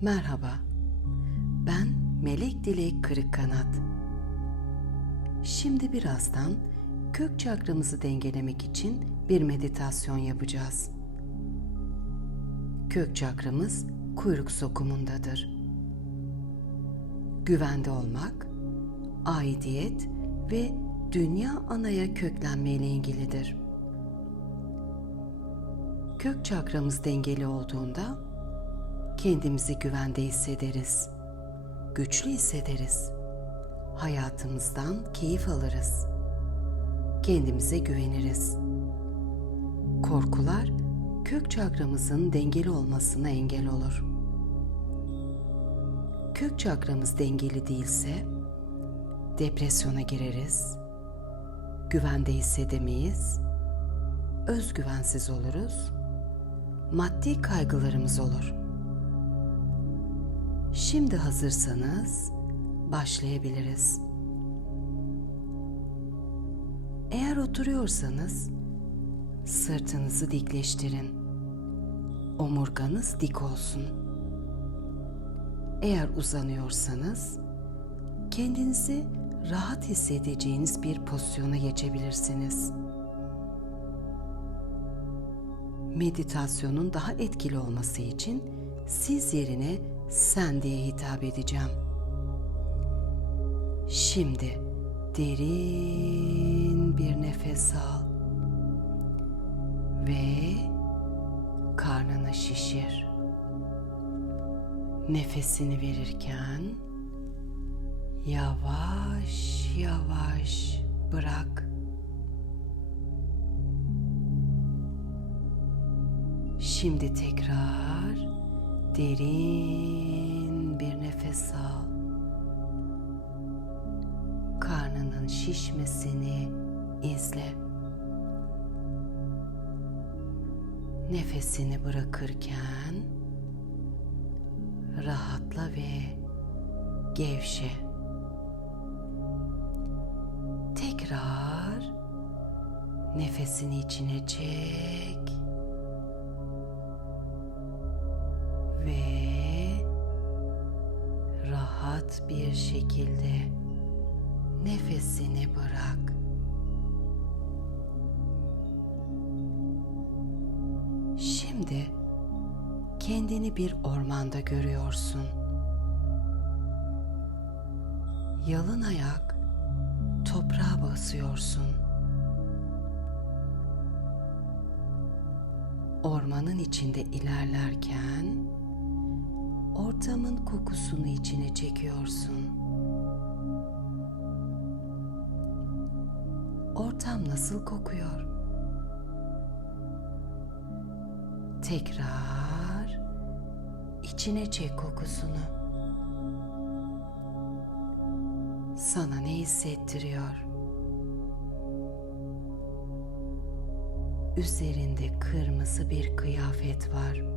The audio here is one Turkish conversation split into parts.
Merhaba, ben Melek Dilek Kırık Kanat. Şimdi birazdan kök çakramızı dengelemek için bir meditasyon yapacağız. Kök çakramız kuyruk sokumundadır. Güvende olmak, aidiyet ve dünya anaya köklenme ile ilgilidir. Kök çakramız dengeli olduğunda kendimizi güvende hissederiz. Güçlü hissederiz. Hayatımızdan keyif alırız. Kendimize güveniriz. Korkular kök çakramızın dengeli olmasına engel olur. Kök çakramız dengeli değilse depresyona gireriz. Güvende hissedemeyiz. Özgüvensiz oluruz. Maddi kaygılarımız olur. Şimdi hazırsanız başlayabiliriz. Eğer oturuyorsanız sırtınızı dikleştirin. Omurganız dik olsun. Eğer uzanıyorsanız kendinizi rahat hissedeceğiniz bir pozisyona geçebilirsiniz. Meditasyonun daha etkili olması için siz yerine sen diye hitap edeceğim. Şimdi derin bir nefes al ve karnını şişir. Nefesini verirken yavaş yavaş bırak. Şimdi tekrar derin bir nefes al. Karnının şişmesini izle. Nefesini bırakırken rahatla ve gevşe. Tekrar nefesini içine çek. Şekilde nefesini bırak. Şimdi kendini bir ormanda görüyorsun. Yalın ayak toprağa basıyorsun. Ormanın içinde ilerlerken ortamın kokusunu içine çekiyorsun. Ortam nasıl kokuyor? Tekrar içine çek kokusunu. Sana ne hissettiriyor? Üzerinde kırmızı bir kıyafet var.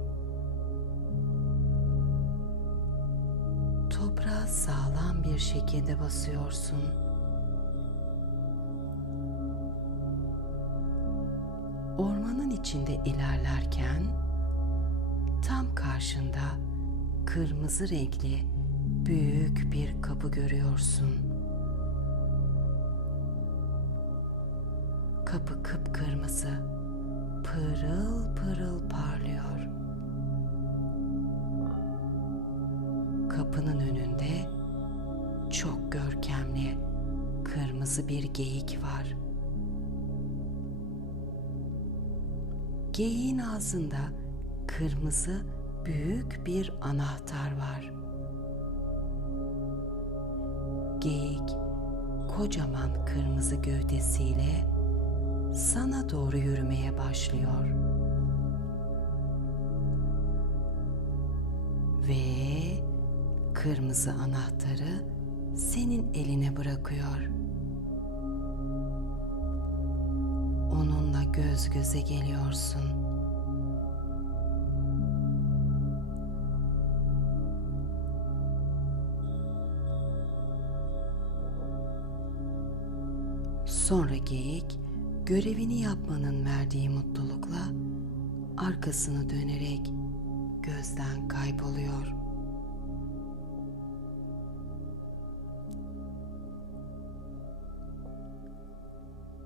toprağa sağlam bir şekilde basıyorsun. İçinde ilerlerken tam karşında kırmızı renkli büyük bir kapı görüyorsun. Kapı kıpkırmızı, pırıl pırıl parlıyor. kapının önünde çok görkemli kırmızı bir geyik var. Geyiğin ağzında kırmızı büyük bir anahtar var. Geyik kocaman kırmızı gövdesiyle sana doğru yürümeye başlıyor. Ve kırmızı anahtarı senin eline bırakıyor. Onunla göz göze geliyorsun. Sonra geyik görevini yapmanın verdiği mutlulukla arkasını dönerek gözden kayboluyor.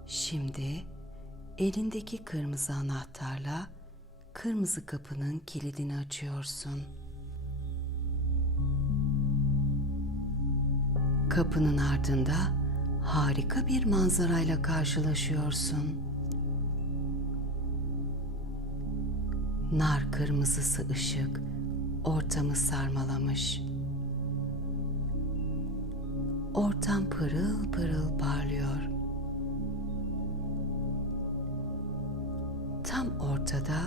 Şimdi elindeki kırmızı anahtarla kırmızı kapının kilidini açıyorsun. Kapının ardında harika bir manzarayla karşılaşıyorsun. Nar kırmızısı ışık ortamı sarmalamış. Ortam pırıl pırıl parlıyor. Tam ortada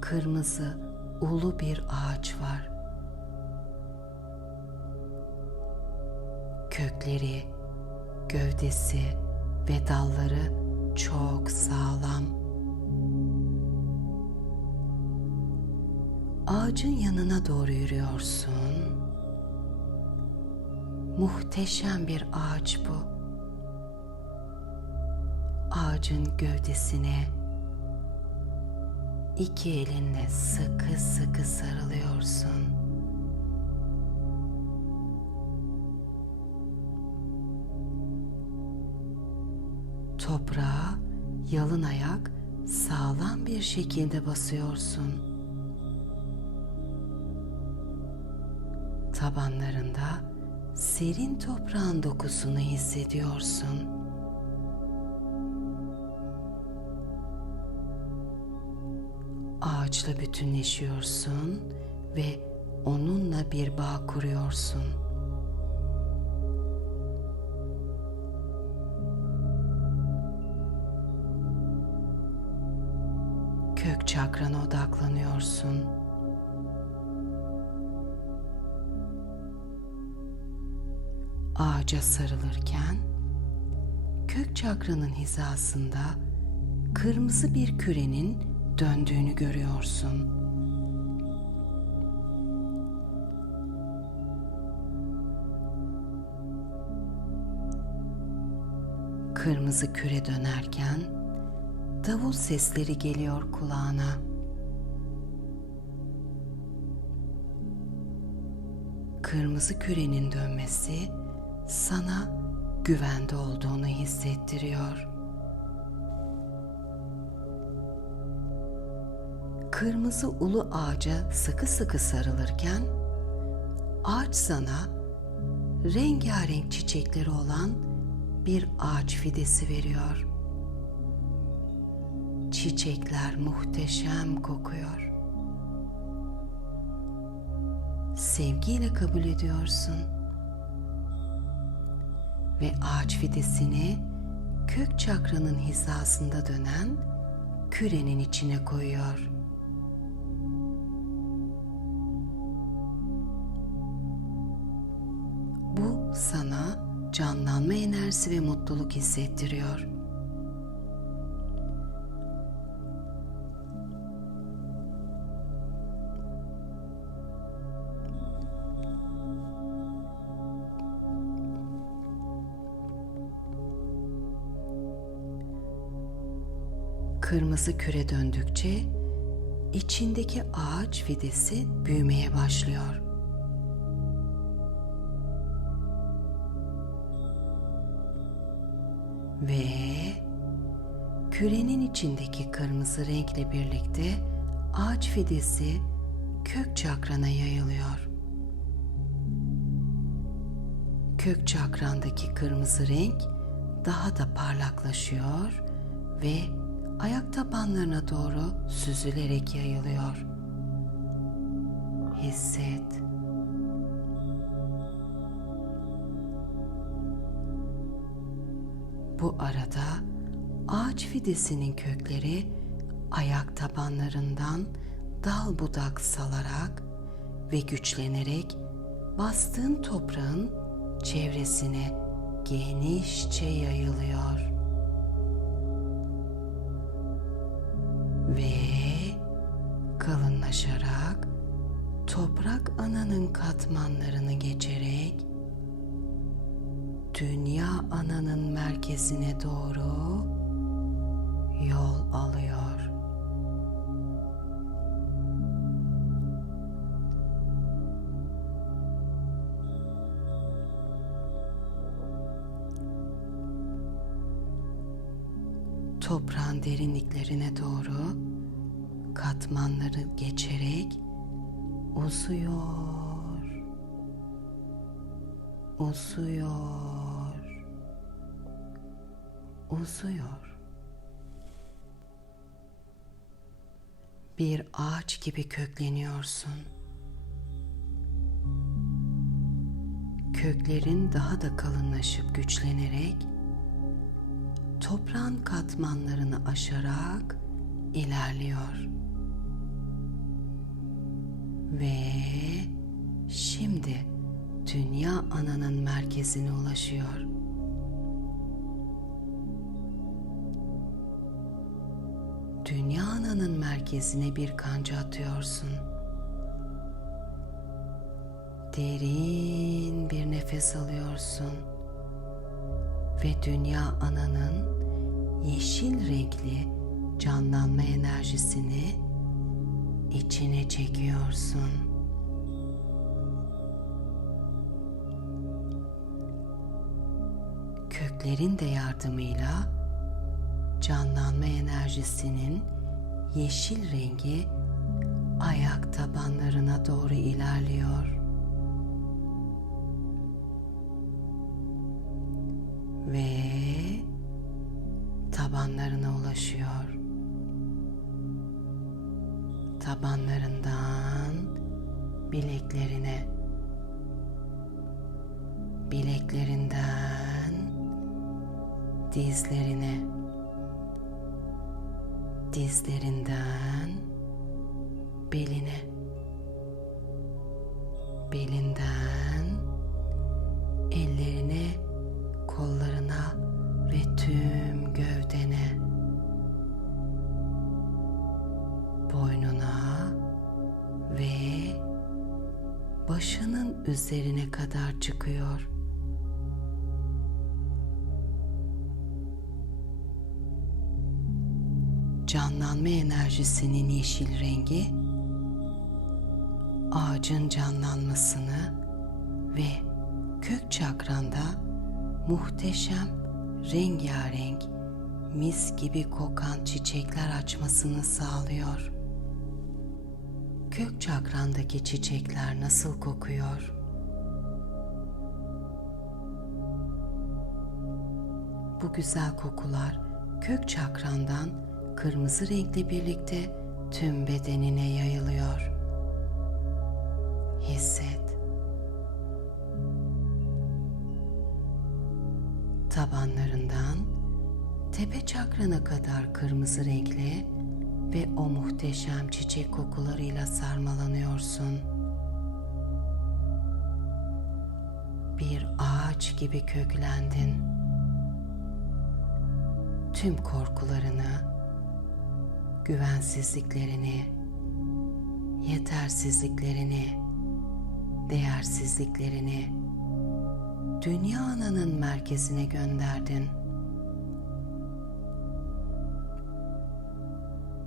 kırmızı ulu bir ağaç var. Kökleri, gövdesi ve dalları çok sağlam. Ağacın yanına doğru yürüyorsun. Muhteşem bir ağaç bu. Ağacın gövdesine iki elinle sıkı sıkı sarılıyorsun. Toprağa yalın ayak sağlam bir şekilde basıyorsun. Tabanlarında serin toprağın dokusunu hissediyorsun. Ağaçla bütünleşiyorsun ve onunla bir bağ kuruyorsun. Çakrana odaklanıyorsun. Ağaca sarılırken kök çakranın hizasında kırmızı bir kürenin döndüğünü görüyorsun. Kırmızı küre dönerken davul sesleri geliyor kulağına. Kırmızı kürenin dönmesi sana güvende olduğunu hissettiriyor. Kırmızı ulu ağaca sıkı sıkı sarılırken ağaç sana rengarenk çiçekleri olan bir ağaç fidesi veriyor. Çiçekler muhteşem kokuyor. Sevgiyle kabul ediyorsun. Ve ağaç fidesini kök çakranın hizasında dönen kürenin içine koyuyor. Bu sana canlanma enerjisi ve mutluluk hissettiriyor. Kırmızı küre döndükçe içindeki ağaç fidesi büyümeye başlıyor. Ve kürenin içindeki kırmızı renkle birlikte ağaç fidesi kök çakrana yayılıyor. Kök çakrandaki kırmızı renk daha da parlaklaşıyor ve ayak tabanlarına doğru süzülerek yayılıyor. Hisset. Bu arada ağaç fidesinin kökleri ayak tabanlarından dal budak salarak ve güçlenerek bastığın toprağın çevresine genişçe yayılıyor. Ve kalınlaşarak toprak ananın katmanlarını geçerek dünya ananın merkezine doğru yol katmanları geçerek uzuyor. Uzuyor. Uzuyor. Bir ağaç gibi kökleniyorsun. Köklerin daha da kalınlaşıp güçlenerek toprağın katmanlarını aşarak ilerliyor. Ve şimdi dünya ananın merkezine ulaşıyor. Dünya ananın merkezine bir kanca atıyorsun. Derin bir nefes alıyorsun ve dünya ananın yeşil renkli canlanma enerjisini içine çekiyorsun. Köklerin de yardımıyla canlanma enerjisinin yeşil rengi ayak tabanlarına doğru ilerliyor. Ve tabanlarına ulaşıyor. Tabanlarından bileklerine, bileklerinden dizlerine, dizlerinden beline, belinden Canlanma enerjisinin yeşil rengi ağacın canlanmasını ve kök çakranda muhteşem rengarenk mis gibi kokan çiçekler açmasını sağlıyor. Kök çakrandaki çiçekler nasıl kokuyor? Bu güzel kokular kök çakrandan kırmızı renkle birlikte tüm bedenine yayılıyor. Hisset. Tabanlarından tepe çakrana kadar kırmızı renkli ve o muhteşem çiçek kokularıyla sarmalanıyorsun. Bir ağaç gibi köklendin. Tüm korkularını, güvensizliklerini, yetersizliklerini, değersizliklerini dünya ananın merkezine gönderdin.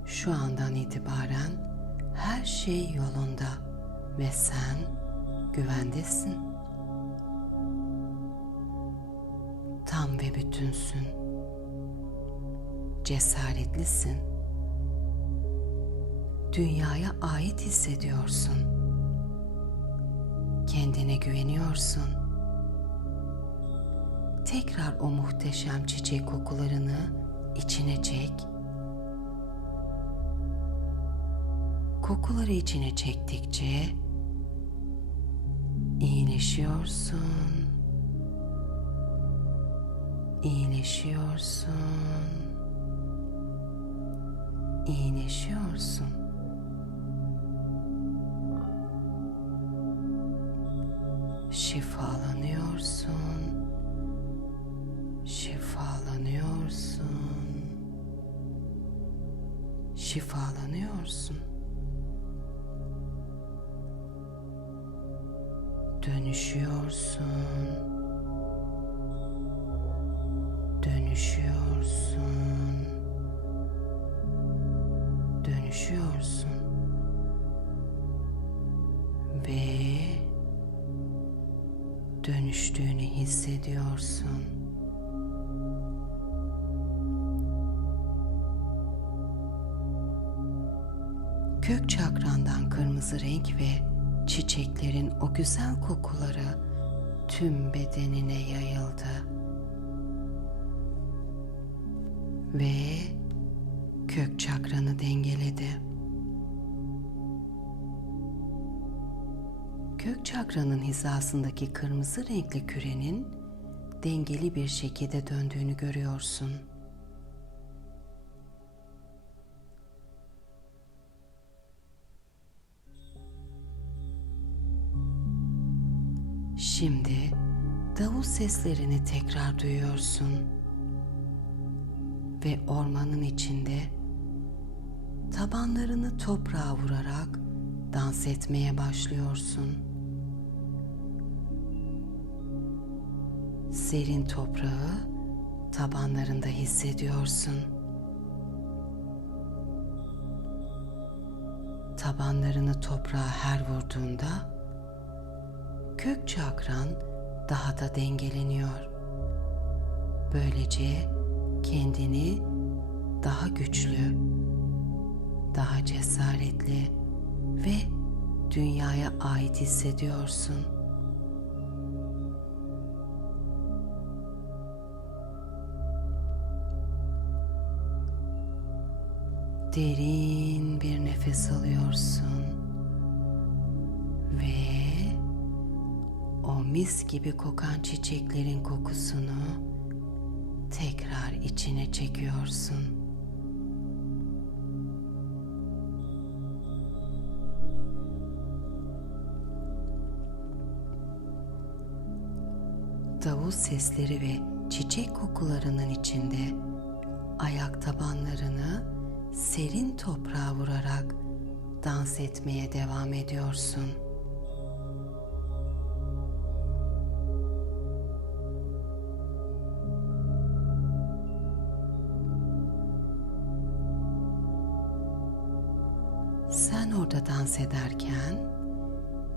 Şu andan itibaren her şey yolunda ve sen güvendesin. Tam ve bütünsün. Cesaretlisin. Dünyaya ait hissediyorsun. Kendine güveniyorsun. Tekrar o muhteşem çiçek kokularını içine çek kokuları içine çektikçe iyileşiyorsun. İyileşiyorsun. İyileşiyorsun. Şifalanıyorsun. Şifalanıyorsun. Şifalanıyorsun. dönüşüyorsun. dönüştüğünü hissediyorsun. Kök çakrandan kırmızı renk ve çiçeklerin o güzel kokuları tüm bedenine yayıldı. Ve kök çakranı dengeledi. Kök çakranın hizasındaki kırmızı renkli kürenin dengeli bir şekilde döndüğünü görüyorsun. Şimdi davul seslerini tekrar duyuyorsun ve ormanın içinde tabanlarını toprağa vurarak dans etmeye başlıyorsun. Serin toprağı tabanlarında hissediyorsun. Tabanlarını toprağa her vurduğunda kök çakran daha da dengeleniyor. Böylece kendini daha güçlü, daha cesaretli ve dünyaya ait hissediyorsun. Derin bir nefes alıyorsun ve o mis gibi kokan çiçeklerin kokusunu tekrar içine çekiyorsun. Davul sesleri ve çiçek kokularının içinde ayak tabanlarını serin toprağa vurarak dans etmeye devam ediyorsun. Sen orada dans ederken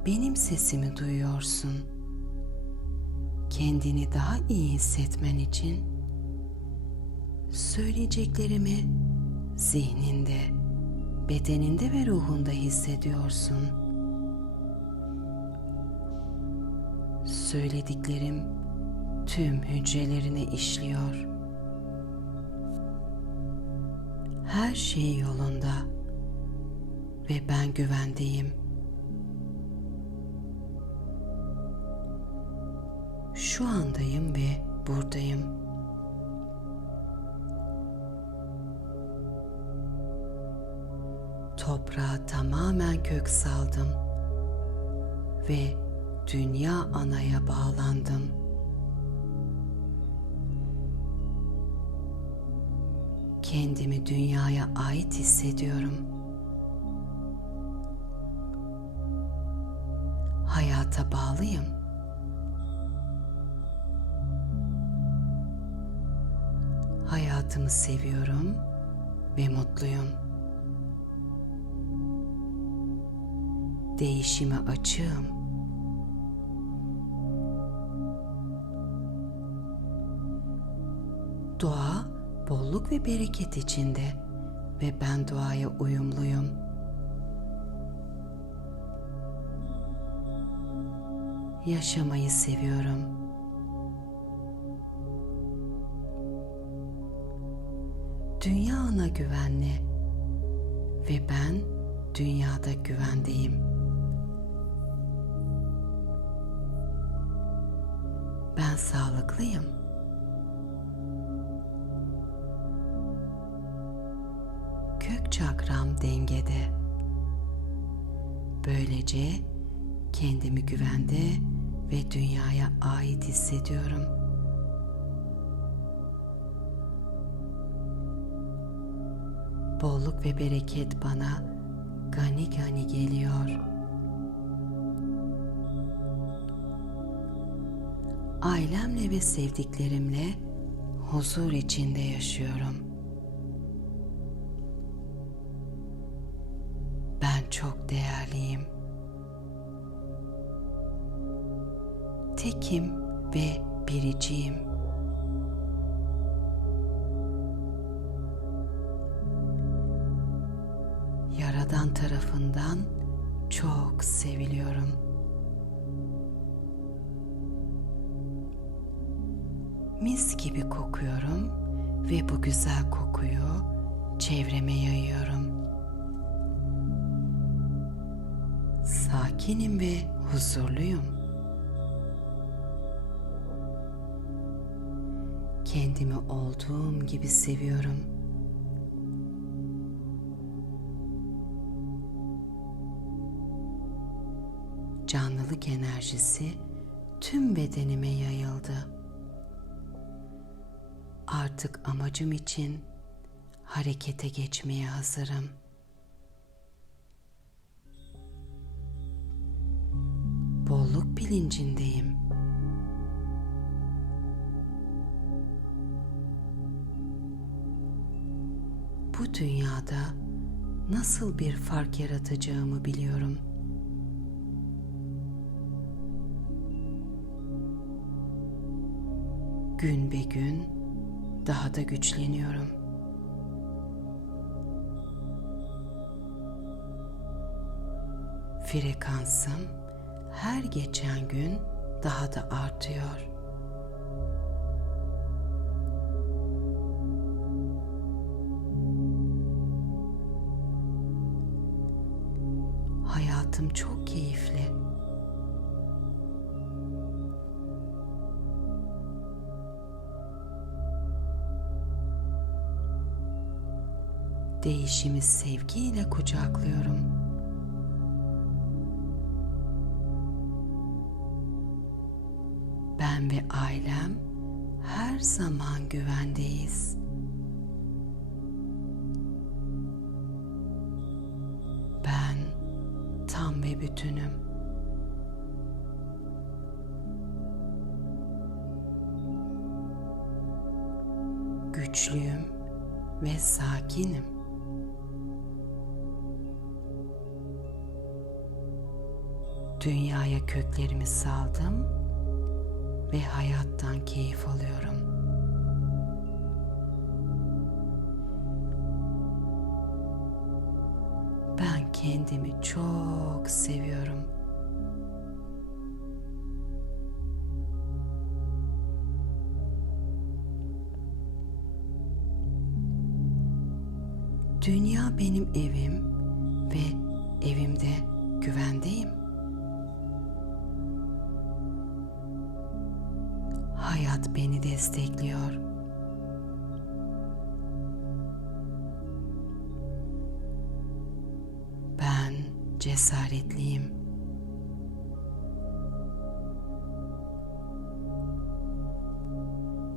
benim sesimi duyuyorsun. Kendini daha iyi hissetmen için söyleyeceklerimi zihninde, bedeninde ve ruhunda hissediyorsun. Söylediklerim tüm hücrelerine işliyor. Her şey yolunda ve ben güvendeyim. Şu andayım ve buradayım. Toprağa tamamen kök saldım ve dünya anaya bağlandım. Kendimi dünyaya ait hissediyorum. hayata bağlıyım. Hayatımı seviyorum ve mutluyum. Değişime açığım. Doğa bolluk ve bereket içinde ve ben doğaya uyumluyum. yaşamayı seviyorum. Dünya ana güvenli ve ben dünyada güvendeyim. Sağlıklıyım. Kök çakram dengede. Böylece kendimi güvende ve dünyaya ait hissediyorum. Bolluk ve bereket bana gani gani geliyor. Ailemle ve sevdiklerimle huzur içinde yaşıyorum. Ben çok değerliyim. tekim ve biriciyim. Yaradan tarafından çok seviliyorum. Mis gibi kokuyorum ve bu güzel kokuyu çevreme yayıyorum. Sakinim ve huzurluyum. Kendimi olduğum gibi seviyorum. Canlılık enerjisi tüm bedenime yayıldı. Artık amacım için harekete geçmeye hazırım. Bolluk bilincindeyim. Bu dünyada nasıl bir fark yaratacağımı biliyorum. Gün be gün daha da güçleniyorum. Frekansım her geçen gün daha da artıyor. Değişimi sevgiyle kucaklıyorum. Ben ve ailem her zaman güvendeyiz. Ben tam ve bütünüm. Güçlüyüm ve sakinim. Dünyaya köklerimi saldım ve hayattan keyif alıyorum. Ben kendimi çok seviyorum. Dünya benim evim ve evimde güvendeyim. Hayat beni destekliyor. Ben cesaretliyim.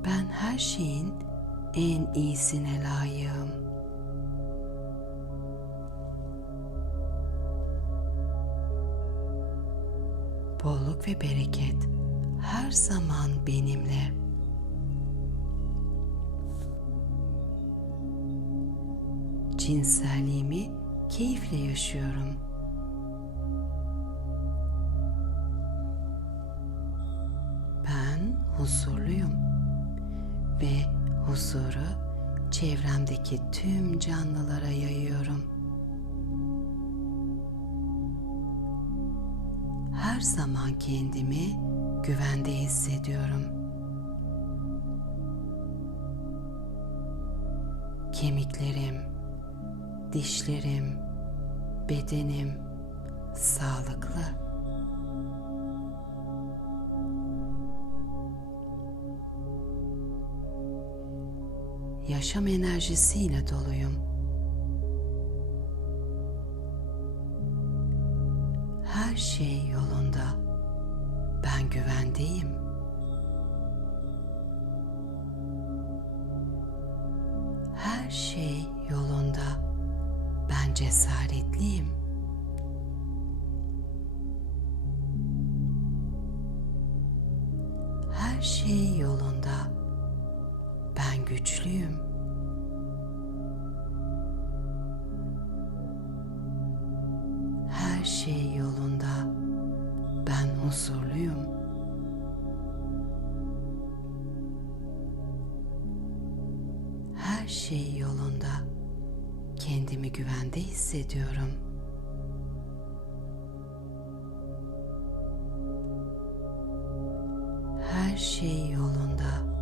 Ben her şeyin en iyisine layığım. Bolluk ve bereket her zaman benimle. Cinselliğimi keyifle yaşıyorum. Ben huzurluyum ve huzuru çevremdeki tüm canlılara yayıyorum. Her zaman kendimi güvende hissediyorum. Kemiklerim, dişlerim, bedenim sağlıklı. Yaşam enerjisiyle doluyum. Her şey yolunda. Ben cesaretliyim. Her şey yolunda. Ben güçlüyüm. güvende hissediyorum. Her şey yolunda.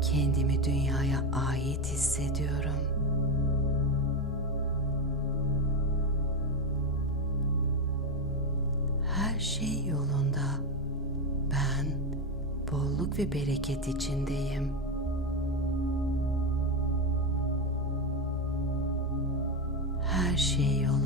Kendimi dünyaya ait hissediyorum. Her şey yolunda. Ben bolluk ve bereket içindeyim.'' Her